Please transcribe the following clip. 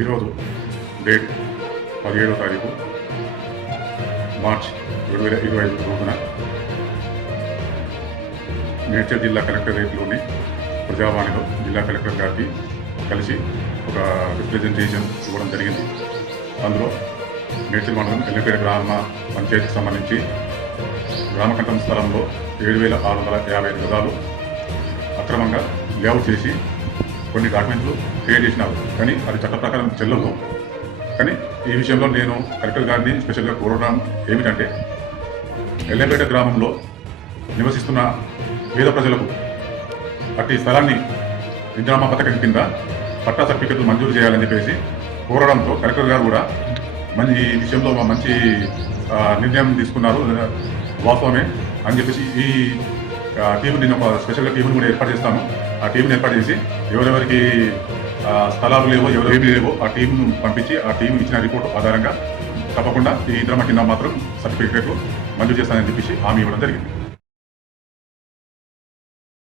ఈరోజు డేట్ పదిహేడో తారీఖు మార్చ్ రెండు వేల ఇరవై ఐదు రోజున మేడ్చల్ జిల్లా కలెక్టరేట్లోని ప్రజావాణిలో జిల్లా కలెక్టర్ గారికి కలిసి ఒక రిప్రజెంటేషన్ ఇవ్వడం జరిగింది. అందులో మేడ్చల్ మండలం ఎల్లపేట గ్రామ పంచాయతీకి సంబంధించి గ్రామకంఠం స్థలంలో ఏడు వేల ఆరు వందల యాభై గదాలు అక్రమంగా లేఅవుట్ చేసి కొన్ని డాక్యుమెంట్లు క్రియేట్ చేసినారు. కానీ అది చట్ట ప్రకారం చెల్లదు. కానీ ఈ విషయంలో నేను కలెక్టర్ గారిని స్పెషల్గా కోరడం ఏమిటంటే ఎల్లంపేట గ్రామంలో నివసిస్తున్న పేద ప్రజలకు అట్టి స్థలాన్ని విద్యామా పథకం కింద పట్టా సర్టిఫికెట్లు మంజూరు చేయాలని చెప్పేసి కోరడంతో కలెక్టర్ గారు కూడా మంచి ఈ విషయంలో మంచి నిర్ణయం తీసుకున్నారు. వాస్తవమే అని చెప్పేసి ఈ ఆ, టీం నేను ఒక స్పెషల్గా టీంని కూడా ఏర్పాటు చేస్తాను. ఆ టీంని ఏర్పాటు చేసి ఎవరెవరికి స్థలాలు లేవో ఎవరు ఏమీ లేవో ఆ టీంను పంపించి ఆ టీం ఇచ్చిన రిపోర్ట్ ఆధారంగా తప్పకుండా ఈ ఇంద్రమ కింద మాత్రం సర్టిఫికేట్లు మంజూరు చేస్తానని చెప్పేసి హామీ ఇవ్వడం జరిగింది.